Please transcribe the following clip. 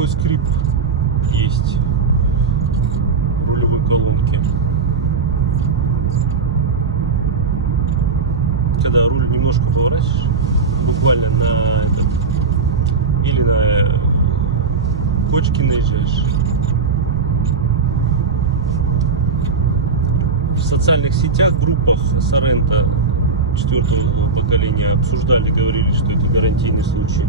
такой скрип есть в рулевой колонке. Когда руль немножко поворачиваешь, буквально на этом, или на кочки наезжаешь. В социальных сетях, группах Sorento 4-го поколения обсуждали, говорили, что это гарантийный случай.